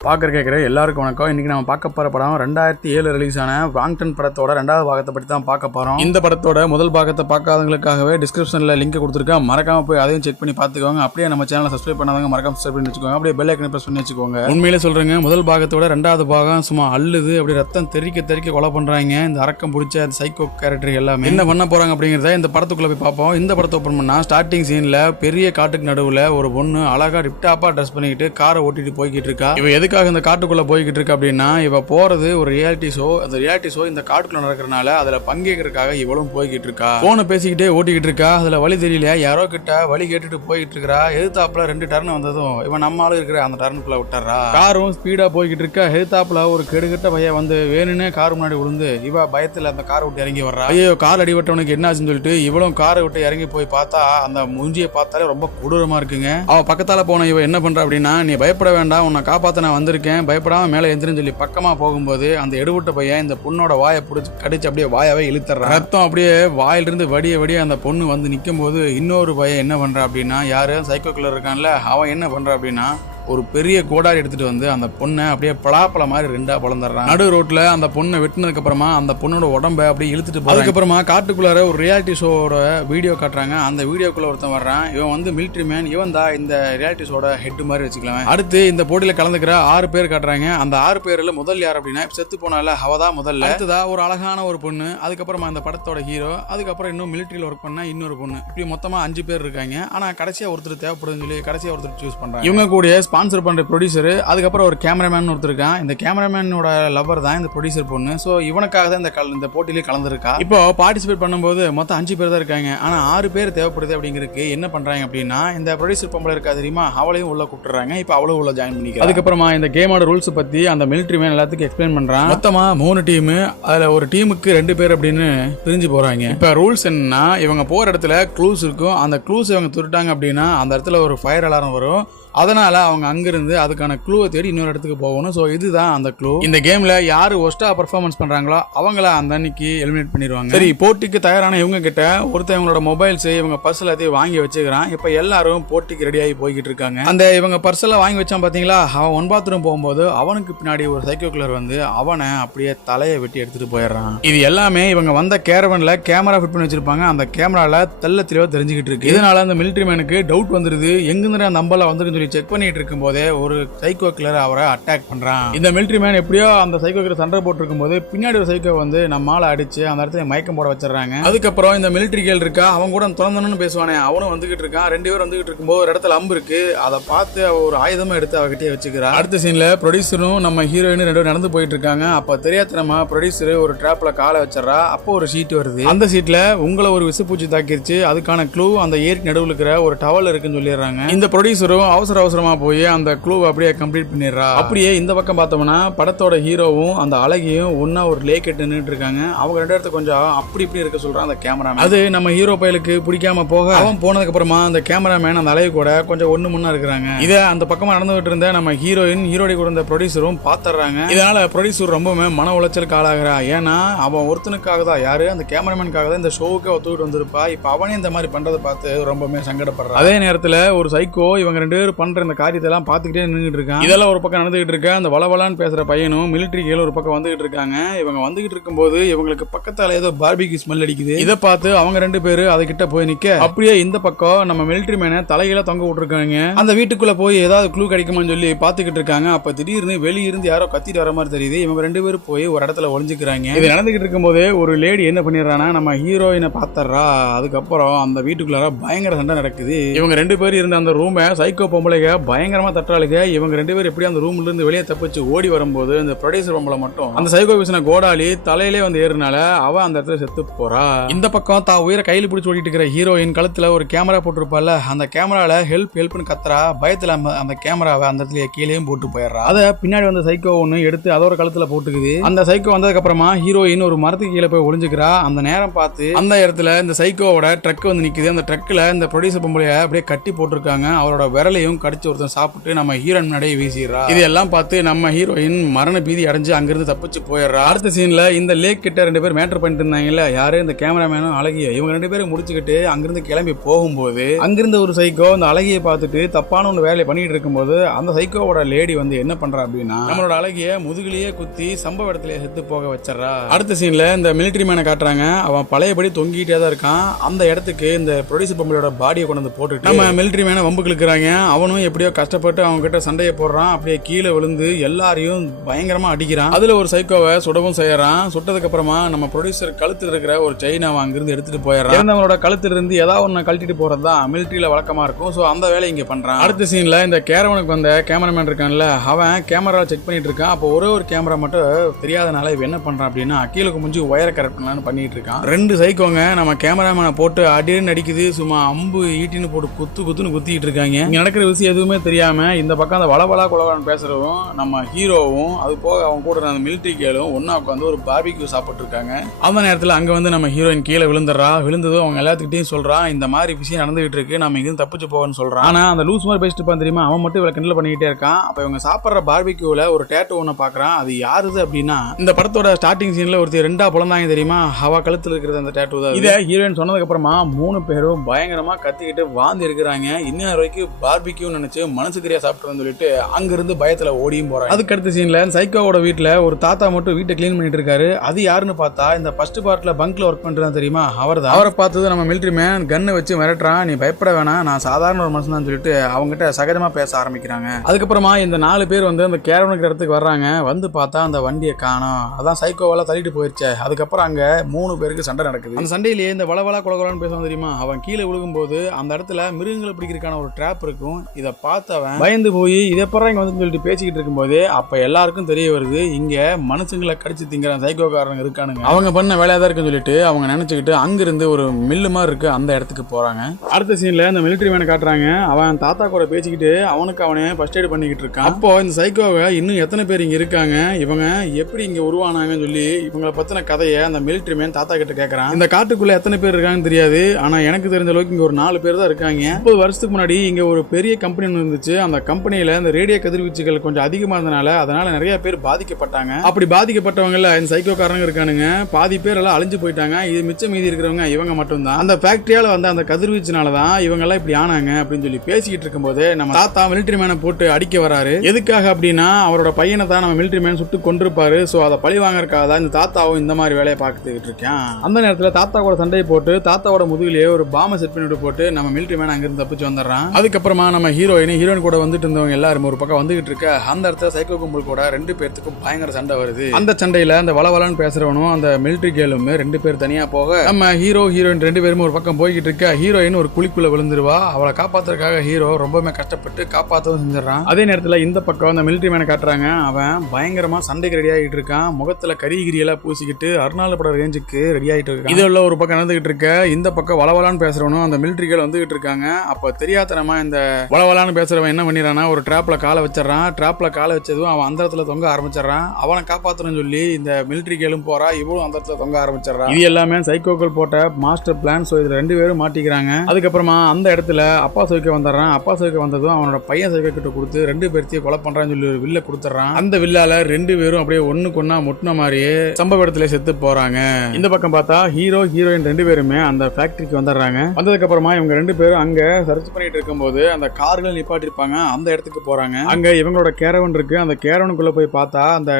பார்க்குற கேட்குற எல்லாருக்கும் வணக்கம். இன்றைக்கி நம்ம பார்க்க போகிற படம் 2007 ரிலீஸ் ஆன வாங்டன் படத்தோட 2வது பாகத்தை பற்றி தான் பார்க்க போகிறோம். இந்த படத்தோட முதல் பாகத்தை பார்க்காதவங்களுக்காகவே டிஸ்கிரிப்ஷனில் லிங்க் கொடுத்துருக்கேன். மறக்காம போய் அதையும் செக் பண்ணி பார்த்துக்கோங்க. அப்படியே நம்ம சேனலை சப்ஸ்கிரைப் பண்ணாதவங்க மறக்காம சப்ஸ்கிரைப் பண்ணி வச்சுக்கோங்க. அப்படியே பெல் ஐக்கனை ப்ரெஸ் பண்ணி வச்சுக்கோங்க. உண்மையிலே சொல்கிறேங்க, முதல் பாகத்தோட 2வது பாகம் சும்மா அள்ளுது. அப்படி ரத்தம் தெறிக்க கொலை பண்ணுறாங்க. இந்த அரக்கம் பிடிச்ச அந்த சைக்கோ கேரக்டர் எல்லாமே என்ன பண்ண போகிறாங்க அப்படிங்கிறத இந்த படத்துக்குள்ளே போய் பார்ப்போம். இந்த படத்தை ஓப்பன் பண்ணால் ஸ்டார்டிங் சீனில் பெரிய காட்டுக்கு நடுவில் ஒரு பொண்ணு அழகாக டிப்டாப்பாக ட்ரெஸ் பண்ணிக்கிட்டு காரை ஓட்டிட்டு போய்கிட்டு இருக்கா. இவ எதுக்காக இந்த காட்டுக்குள்ளே போய்கிட்டு இருக்கு அப்படின்னா, இவ போறது ஒரு ரியாலிட்டி ஷோ. அந்த ரியாலிட்டி ஷோ இந்த காட்டுக்குள்ள நடக்கிறதுனால அதுல பங்கேற்கிறதுக்காக இவளும் போய்கிட்டு இருக்கா. போனை பேசிக்கிட்டே ஓட்டிக்கிட்டு இருக்கா. அதுல வழி தெரியல, யாரோ கிட்ட வழி கேட்டுட்டு போயிட்டு இருக்கா. எதிர்த்தாப்புல 2 டர்ன் வந்ததும் இவன் நம்ம ஆளு இருக்கிற அந்த டர்னுக்குள்ள விட்டுறா. காரும் ஸ்பீடா போய்கிட்டு இருக்கா. எதிர்த்தாப்புல ஒரு கெடுகிட்ட பையன் வந்து வேணும்னே கார் முன்னாடி விழுந்து இவ பயத்துல அந்த காரை விட்டு இறங்கி வர்றா. ஐயோ, கார் அடிபட்டவனுக்கு என்ன ஆச்சுன்னு சொல்லிட்டு இவளும் காரை விட்டு இறங்கி போய் பார்த்தா அந்த மூஞ்சியை பார்த்தாலே ரொம்ப கொடூரமா இருக்குங்க. அவ பக்கத்தால போன இவ என்ன பண்றா அப்படின்னா, நீ பயப்பட வேண்டாம், உன்னை காப்பாத்த நான் வந்திருக்கேன், பயப்படாம மேல எந்திரன்னு சொல்லி பக்கமா போகும்போது அந்த எடுபட்ட பையன் இந்த பொண்ணோட வாயை பிடிச்சி கடிச்சு அப்படியே வாயாவே இழுத்துறான். ரத்தம் அப்படியே வாயிலிருந்து வடிய அந்த பொண்ணு வந்து நிற்கும் போது இன்னொரு பையன் என்ன பண்றா அப்படின்னா, யாரு சைக்கோ கில்லர் இருக்கான்ல, அவன் என்ன பண்றா அப்படின்னா ஒரு பெரிய கோடாரி எடுத்துட்டு வந்து அந்த பொண்ணை அப்படியே பலாப்பழ மாதிரி 2ஆ பழந்துடுறான். நடு ரோட்ல அந்த பொண்ணை வெட்டினதுக்கு அப்புறமா அந்த பொண்ணோட உடம்பை அப்படியே இழுத்துட்டு போறாங்க. அதுக்கப்புறமா காட்டுக்குள்ளார ஒரு ரியாலிட்டி ஷோட வீடியோ காட்டுறாங்க. அந்த வீடியோக்குள்ள ஒருத்தன் வர்றான். இவன் வந்து மிலிட்டரி மேன். இவன் தான் இந்த ரியாலிட்டி ஷோட ஹெட் மாதிரி வச்சுக்கலாம். அடுத்து இந்த போட்டியில கலந்துக்கிற 6 பேர் காட்டுறாங்க. அந்த 6 பேர்ல முதல் யார் அப்படின்னா, செத்து போனால அவதான் முதல்ல. அடுத்ததா ஒரு அழகான ஒரு பொண்ணு, அதுக்கப்புறமா இந்த படத்தோட ஹீரோ, அதுக்கப்புறம் இன்னும் மிலிட்டரியில ஒர்க் பண்ண இன்னொரு பொண்ணு, இப்படி மொத்தமா 5 பேர் இருக்காங்க. ஆனா கடைசியா ஒருத்தர் தேவைப்படுதுன்னு சொல்லி கடைசியா ஒருத்தர் சூஸ் பண்றாங்க. இவங்க கூட ஸ்பான்சர் பண்ற ப்ரொடியூசர், அதுக்கப்புறம் ஒரு கேமராமேன் ஒருத்தர் இருக்கான். இந்த கேமராமேனோட லவர் தான் இந்த ப்ரொடியூசர் பொண்ணு. சோ இவனுக்காக தான் இந்த போட்டியிலே கலந்துருக்கா. இப்போ பார்ட்டிசிபேட் பண்ணும்போது மொத்தம் 5 பேர் தான் இருக்காங்க. ஆனா 6 பேர் தேவைப்படுது அப்படிங்கிறதுக்கு என்ன பண்றாங்க அப்படின்னா, இந்த ப்ரொடியூசர் பொம்பளை இருக்கா தெரியுமா, அவளையும் உள்ள கூப்பிட்டுறாங்க. இப்போ அவளும் உள்ள ஜாயின் பண்ணிக்கிறா. அதுக்கப்புறமா இந்த கேமோட ரூல்ஸ் பத்தி அந்த மிலிட்டரி மேன் எல்லாத்துக்கும் எக்ஸ்பிளைன் பண்றான். மொத்தமா 3 டீம், அதுல ஒரு டீமுக்கு 2 பேர் அப்படின்னு பிரிஞ்சு போறாங்க. இப்ப ரூல்ஸ் என்னன்னா, இவங்க போற இடத்துல க்ளூஸ் இருக்கும். அந்த க்ளூஸ் இவங்க துருட்டாங்க அப்படின்னா அந்த இடத்துல ஒரு ஃபயர் அலாரம் வரும். அதனால அவங்க அங்கிருந்து அதுக்கான க்ளூவை தேடி இன்னொரு இடத்துக்கு போகணும். ஸோ இதுதான் அந்த க்ளூ. இந்த கேம்ல யாரு ஒஸ்டா பெர்ஃபார்மன்ஸ் பண்றாங்களோ அவங்கள அந்த அன்னைக்கு எலிமினேட் பண்ணிடுவாங்க. சரி, போட்டிக்கு தயாரான இவங்க கிட்ட ஒருத்தர் இவங்களோட மொபைல்ஸ், இவங்க பர்ஸ் எல்லாத்தையும் வாங்கி வச்சுக்கிறான். இப்ப எல்லாரும் போட்டிக்கு ரெடி ஆகி போய்கிட்டு இருக்காங்க. அந்த இவங்க பர்ஸ் எல்லாம் வாங்கி வச்சான் பாத்தீங்களா, அவன் 1 பாத்ரூம் போகும்போது அவனுக்கு பின்னாடி ஒரு சைக்கோ கில்லர் வந்து அவனை அப்படியே தலையை வெட்டி எடுத்துட்டு போயிடுறான். இது எல்லாமே இவங்க வந்த கேரவன்ல கேமரா ஃபிட் பண்ணி வச்சிருப்பாங்க. அந்த கேமரால தெளிவா தெரிஞ்சுக்கிட்டு இருக்கு. இதனால அந்த மிலிட்டரி மேனுக்கு டவுட் வந்துருது, எங்கிருந்து அந்த நம்பர்ல வந்து செக் பண்ணிட்டு இருக்கும் போதே ஒரு சைக்கோ கில்லர் அவரை அட்டாக் பண்றான். இந்த மிலிட்டரி மேன் எப்படியோ அந்த சைக்கோ கில்லர் சண்டை போட்டு இருக்கும் போது பின்னாடி ஒரு சைக்கோ வந்து நம்மால அடிச்சு அந்த இடத்துல மயக்கம் போட வச்சிடறாங்க. அதுக்கப்புறம் இந்த மிலிட்டரி கேள் இருக்கா, அவங்க கூட திறந்தணும்னு பேசுவானே, அவனும் வந்துகிட்டு இருக்கான். 2 பேரும் வந்துகிட்டு இருக்கும்போது ஒரு இடத்துல அம்பு இருக்கு. அதை பார்த்து ஒரு ஆயுதமா எடுத்து அவகிட்டே வச்சுக்கிறா. அடுத்த சீன்ல ப்ரொடியூசரும் நம்ம ஹீரோயினும் 2 பேரும் நடந்து போயிட்டு இருக்காங்க. அப்ப தெரியாதனமா ப்ரொடியூசர் ஒரு டிராப்ல காலை வச்சிடறா. அப்போ ஒரு சீட் வருது. அந்த சீட்ல உங்களை ஒரு விசுப்பூச்சி தாக்கிருச்சு, அதுக்கான க்ளூ அந்த ஏரிக்கு நடுவில் இருக்கிற ஒரு டவல் இருக்குன்னு சொல்லிடுறாங்க. இந்த ப்ரொடியூசரும் அவசரமா போய் அந்த க்ளூ அப்படியே கம்ப்ளீட் பண்ணிடுறா. அப்படியே இந்த பக்கம் பார்த்தோம்னா படத்தோட ஹீரோவும் அந்த அழகியும் ஒன்னா ஒரு லேக் நின்றுட்டு இருக்காங்க. அவங்க 2 இடத்துல கொஞ்சம் அப்படி இப்படி இருக்க சொல்றான் அந்த கேமராமேன். அது நம்ம ஹீரோ பயலுக்கு பிடிக்காம போக அவன் போனதுக்கு அப்புறமா அந்த கேமராமேன் அந்த அழகி கூட கொஞ்சம் ஒண்ணு முன்னா இருக்கிறாங்க. இத அந்த பக்கமா நடந்துகிட்டு இருந்த நம்ம ஹீரோடி கூட இருந்த ப்ரொடியூசரும் பாத்துறாங்க. இதனால ப்ரொடியூசர் ரொம்பவே மன உளைச்சலுக்கு ஆளாகிறா. ஏன்னா அவன் ஒருத்தனுக்காக தான், யாரு அந்த கேமராமேனுக்காக தான் இந்த ஷோவுக்கு ஒத்துக்கிட்டு வந்திருப்பா. இப்ப அவனே இந்த மாதிரி பண்றதை பார்த்து ரொம்பவே சங்கடப்படுறான். அதே நேரத்துல ஒரு சைக்கோ இவங்க 2 பேரும் பண்ற இந்த காரியத்தை எல்லாம் பார்த்துக்கிட்டே நின்றுட்டு இருக்கான். இதெல்லாம் ஒரு பக்கம் நடந்துகிட்டு இருக்க. அந்த வளவலான்னு பேசுற பையனும் மிலிட்டரி கேள் ஒரு பக்கம் வந்துகிட்டு இருக்காங்க. இவங்க வந்துகிட்டு இருக்கும்போது இவங்களுக்கு பக்கத்தால ஏதோ பார்பிக்யூ ஸ்மெல் அடிக்குது. இதை பார்த்து அவங்க 2 பேரு அதுகிட்ட போய் நிக்க, அப்படியே இந்த பக்கம் நம்ம மிலிட்டரி மேனை தலையில தொங்க விட்டுருக்காங்க. அந்த வீட்டுக்குள்ள போய் ஏதாவது க்ளூ கிடைக்குமான்னு சொல்லி பாத்துக்கிட்டு இருக்காங்க. அப்ப திடீர்னு வெளியிருந்து யாரோ கத்திட்டு வர மாதிரி தெரியுது. இவங்க 2 பேரும் போய் ஒரு இடத்துல ஒளிஞ்சுக்கிறாங்க. இது நடந்துகிட்டு இருக்கும் போதே ஒரு லேடி என்ன பண்ணிடுறானா, நம்ம ஹீரோயினை பாத்துறா. அதுக்கப்புறம் அந்த வீட்டுக்குள்ளார பயங்கர சண்டை நடக்குது. இவங்க 2 பேரும் இருந்த அந்த ரூமை சைக்கோ பொம்பளைங்க பயங்கரமா தட்டுறாளுங்க. இவங்க 2 பேரும் எப்படி அந்த ரூம்ல இருந்து வெளியே தப்பிச்சு ஓடி வரும்போது அந்த ப்ரொடியூசர் பொம்பளை மட்டும் அந்த சைக்கோ வீசின கோடாலி தலையிலே வந்து ஏறினால அவ அந்த இடத்துல செத்து போறா. இந்த பக்கம் தான் உயிரை கையில் பிடிச்சி ஓடிட்டு இருக்கிற ஹீரோயின் கழுத்துல ஒரு கேமரா போட்டுருப்பால, அந்த கேமரால ஹெல்ப்னு கத்துறா. பயத்துல அந்த கேமராவை அந்த இடத்துல கீழே போட்டு போயிடுறா. அதை பின்னாடி வந்த சைக்கோ ஒன்னு எடுத்து அதோட கழுத்துல போட்டுக்குது. அந்த சைக்கோ வந்ததுக்கு அப்புறமா ஹீரோயின் ஒரு மரத்துக்கு கீழே போய் ஒளிஞ்சுக்கிறா. அந்த நேரம் பார்த்து அந்த இடத்துல இந்த சைக்கோவோட ட்ரக் வந்து நிக்குது. அந்த ட்ரக்ல இந்த ப்ரொடியூசர் பொம்பளைய அப்படியே கட்டி போட்டிருக்காங்க. அவரோட விரலையும் அதையும் கடிச்சு ஒருத்தன் சாப்பிட்டு நம்ம ஹீரோயின் முன்னாடியே வீசிடுறா. இதெல்லாம் பார்த்து நம்ம ஹீரோயின் மரண பீதி அடைஞ்சு அங்கிருந்து தப்பிச்சு போயிடுறா. அடுத்த சீன்ல இந்த லேக் கிட்ட 2 பேர் மேட்டர் பண்ணிட்டு இருந்தாங்கல்ல, யாரு இந்த கேமராமேனும் அழகிய, இவங்க 2 பேரும் முடிச்சுக்கிட்டு அங்கிருந்து கிளம்பி போகும்போது அங்கிருந்து ஒரு சைக்கோ அந்த அழகியை பார்த்துட்டு தப்பான ஒரு வேலையை பண்ணிட்டு இருக்கும்போது அந்த சைக்கோவோட லேடி வந்து என்ன பண்றா அப்படின்னா நம்மளோட அழகிய முதுகிலேயே குத்தி சம்பவ இடத்துல செத்து போக வச்சிடறா. அடுத்த சீன்ல இந்த மிலிட்டரி மேனை காட்டுறாங்க. அவன் பழையபடி தொங்கிட்டே தான் இருக்கான். அந்த இடத்துக்கு இந்த ப்ரொடியூசர் பொம்பளையோட பாடியை கொண்டு வந்து போட்டுட்டு நம்ம மிலிட்டரி மேனை வம்புக்கு இழுக்கிறாங்க. அவனும் எப்படியோ கஷ்டப்பட்டு அவங்க கிட்ட சண்டையை போடுறான். அப்படியே கீழே விழுந்து எல்லாரையும் பயங்கரமா அடிக்கிறான். அதுல ஒரு சைக்கோவை சுடவும் செய்யறான். சுட்டதுக்கு அப்புறமா நம்ம ப்ரொடியூசர் கழுத்துல இருக்கிற ஒரு செயினாவை அங்கிருந்து எடுத்துட்டு போயிடறான். இறந்தவங்களோட கழுத்துல இருந்து ஏதாவது ஒன்னு கழட்டிட்டு போறதுதான் மிலிட்டரியில வழக்கமா இருக்கும். சோ அந்த வேலையை இங்க பண்றான். அடுத்த சீன்ல இந்த கேரவனுக்கு வந்த கேமராமேன் இருக்கான்ல, அவன் கேமரா செக் பண்ணிட்டு இருக்கான். அப்போ ஒரே ஒரு கேமரா மட்டும் தெரியாதனால இவன் என்ன பண்றான் அப்படின்னா கீழே முடிஞ்சு ஒயரை கரெக்ட் பண்ணலான்னு பண்ணிட்டு இருக்கான். 2 சைக்கோங்க நம்ம கேமராமேனை போட்டு அடின்னு அடிக்குது. சும்மா அம்பு ஈட்டின்னு போட்டு குத்துன்னு குத்திட்டு இருக்காங்க. இங்க நடக்கிற விஷயம் எதுவுமே தெரியாம இந்த பக்கம் அந்த வளவலா குலவான்னு பேசுறவும் நம்ம ஹீரோவும் அது போக அவங்க கூட அந்த மிலிட்டரி கேளும் ஒன்னா உட்காந்து ஒரு பார்பிக்யூ சாப்பிட்டு இருக்காங்க. அந்த நேரத்தில் அங்க வந்து நம்ம ஹீரோயின் கீழே விழுந்துடுறா. விழுந்ததும் அவங்க எல்லாத்துக்கிட்டையும் சொல்றான் இந்த மாதிரி விஷயம் நடந்துகிட்டு இருக்கு, நம்ம இங்கிருந்து தப்பிச்சு போவோம்னு சொல்றான். ஆனா அந்த லூஸ் மாதிரி பேசிட்டு இருப்பான் தெரியுமா, அவன் மட்டும் இவளை கிண்டல் பண்ணிக்கிட்டே இருக்கான். அப்ப இவங்க சாப்பிடுற பார்பிக்யூல ஒரு டேட்டூ ஒண்ணு பாக்குறான். அது யாருது அப்படின்னா இந்த படத்தோட ஸ்டார்டிங் சீன்ல ஒருத்தர் 2 பிறந்தாங்க தெரியுமா, அவ கழுத்துல இருக்கிறது அந்த டேட்டூ தான். இதை ஹீரோயின் சொன்னதுக்கு அப்புறமா 3 பேரும் பயங்கரமா கத்திக்கிட்டு வாந்தி இருக்கிறாங்க. இன்னும் வரைக்கும் பார்பிக்யூ நினைச்சு மனசுக்கரியா சாப்பிட்டு சொல்லிட்டு அங்கிருந்து பயத்துல ஓடியும் போறாங்க. அதுக்கு அடுத்த சீன்ல சைக்கோவோட வீட்டுல ஒரு தாத்தா மட்டும் வீட்டை கிளீன் பண்ணிட்டு இருக்காரு. அது யாருன்னு பார்த்தா இந்த ஃபர்ஸ்ட் பார்ட்ல பங்க்ல ஒர்க் பண்றதா தெரியுமா, அவர்தான். அவரை பார்த்தது நம்ம மிலிட்டரி மேன் கன்னை வச்சு மிரட்டுறான். நீ பயப்பட வேணாம், நான் சாதாரண ஒரு மனுஷன் தான் சொல்லிட்டு அவங்ககிட்ட சகஜமா பேச ஆரம்பிக்கிறாங்க. அதுக்கப்புறமா இந்த 4 பேர் வந்து அந்த கேரவனுக்கு இடத்துக்கு வர்றாங்க. வந்து பார்த்தா அந்த வண்டியை காணோம். அதான் சைக்கோவால தள்ளிட்டு போயிருச்சு. அதுக்கப்புறம் அங்க 3 பேருக்கு சண்டை நடக்குது. அந்த சண்டையிலேயே இந்த வளவலா குலகுலான்னு பேசுவான் தெரியுமா, அவன் கீழே விழுகும்போது அந்த இடத்துல மிருகங்களை பிடிக்கிறதுக்கான ஒரு ட்ராப் இருக்கும். இதை பார்த்தவன் பயந்து போய் இதை படம் இங்க வந்து சொல்லிட்டு பேசிக்கிட்டு இருக்கும்போது அப்ப எல்லாருக்கும் தெரிய வருது இங்க மனுஷங்களை கடிச்சு திங்கிற சைக்கோக்காரங்க இருக்கானுங்க. அவங்க பண்ண வேலையா தான் இருக்குன்னு சொல்லிட்டு அவங்க நினைச்சுக்கிட்டு அங்கிருந்து ஒரு மில்லு மாதிரி இருக்கு அந்த இடத்துக்கு போறாங்க. அடுத்த சீன்ல இந்த மிலிட்டரி மேனை காட்டுறாங்க. அவன் தாத்தா கூட பேசிக்கிட்டு அவனுக்கு அவனே ஃபர்ஸ்ட் எய்ட் பண்ணிக்கிட்டு இருக்கான். அப்போ இந்த சைக்கோவை இன்னும் எத்தனை பேர் இங்க இருக்காங்க, இவங்க எப்படி இங்க உருவானாங்கன்னு சொல்லி இவங்களை பத்தின கதையை அந்த மிலிட்டரி மேன் தாத்தா கிட்ட கேட்கறான். இந்த காட்டுக்குள்ள எத்தனை பேர் இருக்காங்கன்னு தெரியாது, ஆனா எனக்கு தெரிஞ்ச அளவுக்கு இங்க ஒரு 4 பேர் தான் இருக்காங்க. 30 வருஷத்துக்கு முன்னாடி இங்க ஒரு பெரிய கம்பெனி இருந்துச்சு. அந்த கம்பெனியில இந்த ரேடியோ கதிர்வீச்சுகள் கொஞ்சம் அதிகமா இருந்தனால அதனால நிறைய பேர் பாதிக்கப்பட்டாங்க. அப்படி பாதிக்கப்பட்டவங்கல இந்த சைக்கோக்காரங்க இருக்கானுங்க. பாதி பேர் எல்லாம் அழிஞ்சு போயிட்டாங்க. இது மிச்சம் மீதி இருக்கிறவங்க இவங்க மட்டும் தான். அந்த ஃபேக்டரியால வந்து அந்த கதிர்வீச்சுனாலதான் இவங்க எல்லாம் இப்படி ஆனாங்க அப்படின்னு சொல்லி பேசிக்கிட்டு இருக்கும்போது நம்ம தாத்தா மிலிட்டரி மேனை போட்டு அடிக்க வராரு. எதுக்காக அப்படின்னா அவரோட பையனை தான் நம்ம மிலிட்டரி மேன் சுட்டு கொண்டிருப்பாரு. சோ அதை பழி வாங்கறதுக்காக தான் இந்த தாத்தாவும் இந்த மாதிரி வேலையை பார்த்துக்கிட்டு இருக்கேன். அந்த நேரத்தில் தாத்தா கூட சண்டையை போட்டு தாத்தாவோட முதுகிலேயே ஒரு பாம்பை செட் பண்ணிட்டு போட்டு நம்ம மிலிட்டரி மேன் அங்கிருந்து தப்பிச்சு வந்துடுறான். அதுக்கப்புறமா நம்ம ஹீரோயின் கூட வந்துட்டு இருந்தவங்க எல்லாரும் ஒரு பக்கம் வந்துகிட்டு இருக்க அந்த இடத்துல சைக்கோ கும்பல் கூட 2 பேர்த்துக்கும் பயங்கர சண்டை வருது. அந்த சண்டையில அந்த வளவலன்னு பேசுறவனும் அந்த மிலிட்டரி கேளும் 2 பேர் தனியா போக நம்ம ஹீரோயின் 2 பேரும் ஒரு பக்கம் போய்கிட்டு இருக்க ஹீரோயின் ஒரு குழிக்குள்ள விழுந்துருவா. அவளை காப்பாத்துறதுக்காக ஹீரோ ரொம்பவே கஷ்டப்பட்டு காப்பாற்றவும் செஞ்சிடறான். அதே நேரத்தில் இந்த பக்கம் அந்த மிலிட்டரி மேனை காட்டுறாங்க. அவன் பயங்கரமா சண்டைக்கு ரெடி ஆகிட்டு இருக்கான். முகத்துல கரிகிரியெல்லாம் பூசிக்கிட்டு அருணால பட ரேஞ்சுக்கு ரெடி ஆகிட்டு இருக்கான். இதுல ஒரு பக்கம் நடந்துகிட்டு இருக்க இந்த பக்கம் வளவலான்னு பேசுறவனும் அந்த மிலிட்டரி கேள் வந்துகிட்டு இருக்காங்க. அப்ப தெரியாதனமா இந்த வளவலான்னு பேசுறவன் என்ன பண்ணிடுறான்னா ஒரு டிராப்ல காலை வச்சிடறான். டிராப்ல காலை வச்சதும் அவன் அந்த இடத்துல தொங்க ஆரம்பிச்சிடறான். அவனை காப்பாற்றணும்னு சொல்லி இந்த மிலிட்டரி கேளும் போறா, இவளும் அந்த இடத்துல தொங்க ஆரம்பிச்சிடறான். இது எல்லாமே சைக்கோக்கள் போட்ட மாஸ்டர் பிளான். சோ இதுல 2 பேரும் மாட்டிக்கிறாங்க. அதுக்கப்புறமா அந்த இடத்துல அப்பா சைக்கோ வந்துடுறான். அப்பா சைக்கோ வந்ததும் அவனோட பையன் சைக்கோ கிட்ட கொடுத்து 2 பேர்த்தையும் கொலை பண்றான்னு சொல்லி ஒரு வில்ல கொடுத்துறான். அந்த வில்லால 2 பேரும் அப்படியே ஒண்ணுக்கு ஒண்ணா முட்டின மாதிரியே சம்பவ இடத்துல செத்து போறாங்க. இந்த பக்கம் பார்த்தா ஹீரோயின் 2 பேருமே அந்த ஃபேக்டரிக்கு வந்துடுறாங்க. வந்ததுக்கு அப்புறமா இவங்க 2 பேரும் அங்க சர்ச் பண்ணிட்டு இருக்கும்போது அந்த கார்கள் நிப்பாட்டி இருப்பாங்க அந்த இடத்துக்கு போறாங்க. அங்க இவங்களோட கேரவன் இருக்கு. அந்த கேரவனுக்குள்ள போய் பார்த்தா அந்த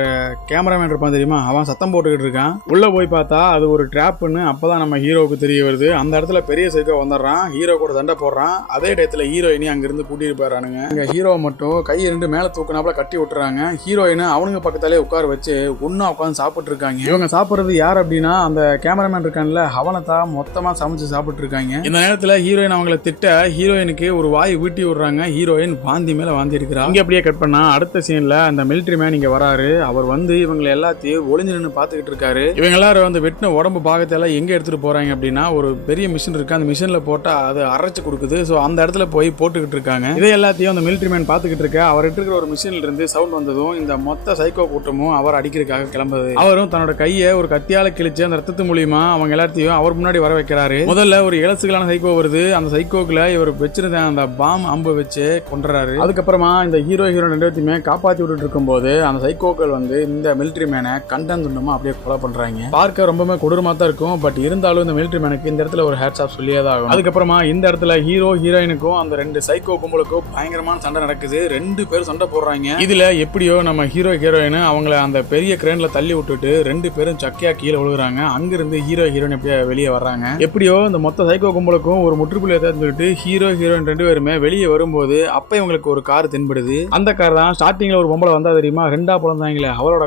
கேமராமேன் இருப்பான் தெரியுமா, அவன் சத்தம் போட்டுக்கிட்டு இருக்கான். உள்ள போய் பார்த்தா அது ஒரு ட்ராப்னு அப்பதான் நம்ம ஹீரோவுக்கு தெரிய வருது. அந்த இடத்துல பெரிய சைக்கோ வந்துடுறான். ஹீரோ கூட சண்டை போடுறான். அதே இடத்துல ஹீரோயினி அங்க இருந்து கூட்டிட்டு போயிடறானுங்க. அங்க ஹீரோ மட்டும் கை 2 மேல தூக்குனாப்புல கட்டி விட்டுறாங்க. ஹீரோயின் அவனுங்க பக்கத்தாலே உட்கார வச்சு ஒன்னா உட்காந்து சாப்பிட்டு இருக்காங்க. இவங்க சாப்பிடுறது யார் அப்படின்னா அந்த கேமராமேன் இருக்கான்ல அவனை தான் மொத்தமா சமைச்சு சாப்பிட்டு இருக்காங்க. இந்த நேரத்துல ஹீரோயின் அவங்களை திட்ட ஹீரோயினுக்கு ஒரு வாய் வீட்டி விடுறாங்க. ஹீரோயின் வாந்தி மேல வாந்தி இருக்கிறா. இங்க அப்படியே கட் பண்ணா அடுத்த சீன்ல அந்த மிலிட்டரி மேன் இங்க வராரு. அவர் வந்து இவங்களை எல்லாத்தையும் ஒளிஞ்சு நின்று பாத்துக்கிட்டு இருக்காரு. இவங்க எல்லாரும் வந்து வெட்டின உடம்பு பாகத்தை எல்லாம் எங்க எடுத்துட்டு போறாங்க அப்படின்னா ஒரு பெரிய மிஷின் இருக்கு. அந்த மிஷின்ல போட்டா அது அரைச்சு கொடுக்குது. சோ அந்த இடத்துல போய் போட்டுக்கிட்டு இருக்காங்க. இதை எல்லாத்தையும் அந்த மிலிட்டரி மேன் பாத்துக்கிட்டு இருக்க அவர்கிட்ட இருக்கிற ஒரு மிஷின்ல இருந்து சவுண்ட் வந்ததும் இந்த மொத்த சைக்கோ கூட்டமும் அவர் அடிக்கிறதுக்காக கிளம்புது. அவரும் தன்னோட கையை ஒரு கத்தியால கிழிச்சு அந்த ரத்தத்து மூலியமா அவங்க எல்லாத்தையும் அவர் முன்னாடி வர வைக்கிறாரு. முதல்ல ஒரு இலசுகளான சைக்கோ வருது. அந்த சைக்கோக்குள்ள இவர் வச்சிருந்த அந்த பாம் அம்பு அம்பு வச்சு கொண்டுறாரு. அதுக்கப்புறமா இந்த ஹீரோ ரெண்டு பேர்த்தையுமே காப்பாத்தி விட்டுட்டு இருக்கும்போது அந்த சைக்கோக்கள் வந்து இந்த மிலிட்டரி மேனை கண்டம் துண்டமா அப்படியே கொலை பண்றாங்க. பார்க்க ரொம்பவே கொடூரமா தான் இருக்கும். பட் இருந்தாலும் இந்த மிலிட்டரி மேனுக்கு இந்த இடத்துல ஒரு ஹேட்ஸ் ஆஃப் சொல்லியே தான் ஆகும். அதுக்கப்புறமா இந்த இடத்துல ஹீரோ ஹீரோயினுக்கும் அந்த ரெண்டு சைக்கோ கும்பலுக்கும் பயங்கரமான சண்டை நடக்குது. ரெண்டு பேரும் சண்டை போடுறாங்க. இதுல எப்படியோ நம்ம ஹீரோ ஹீரோயின் அவங்கள அந்த பெரிய கிரேன்ல தள்ளி விட்டுட்டு ரெண்டு பேரும் சக்கையா கீழே விழுகுறாங்க. அங்கிருந்து ஹீரோ ஹீரோயின் எப்படியா வெளியே வர்றாங்க. எப்படியோ இந்த மொத்த சைக்கோ கும்பலுக்கும் ஒரு முற்றுப்புள்ளியை தேர்ந்துட்டு ஹீரோ ஹீரோயின் ரெண்டு பேருமே வெளியே வரும்போது அப்ப இவங்களுக்கு ஒரு கார் தென்படுது. அந்த கார் தான் ஸ்டார்டிங்ல ஒரு பொம்பளை வந்தா தெரியுமா, ரெண்டா பிறந்தாங்களே அவரோட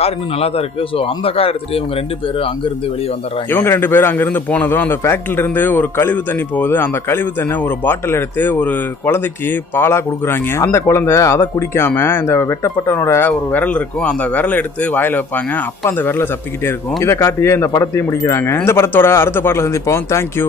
கார் இன்னும் நல்லா தான் இருக்கு. ஸோ அந்த கார் எடுத்துட்டு இவங்க ரெண்டு பேரும் அங்கிருந்து வெளியே வந்துடுறாங்க. இவங்க ரெண்டு பேரும் அங்கிருந்து போனதும் அந்த ஃபேக்டரியில இருந்து ஒரு கழிவு தண்ணி போகுது. அந்த கழிவு தண்ணி ஒரு பாட்டில் எடுத்து ஒரு குழந்தைக்கு பாலா கொடுக்குறாங்க. அந்த குழந்தை அதை குடிக்காம இந்த வெட்டப்பட்டவனோட ஒரு விரல் இருக்கும், அந்த விரலை எடுத்து வாயில வைப்பாங்க. அப்ப அந்த விரலை சப்பிக்கிட்டே இருக்கும். இதை காட்டியே இந்த படத்தையும் முடிக்கிறாங்க. இந்த படத்தோட அடுத்த பாட்டில் சந்திப்போம். தேங்க்யூ.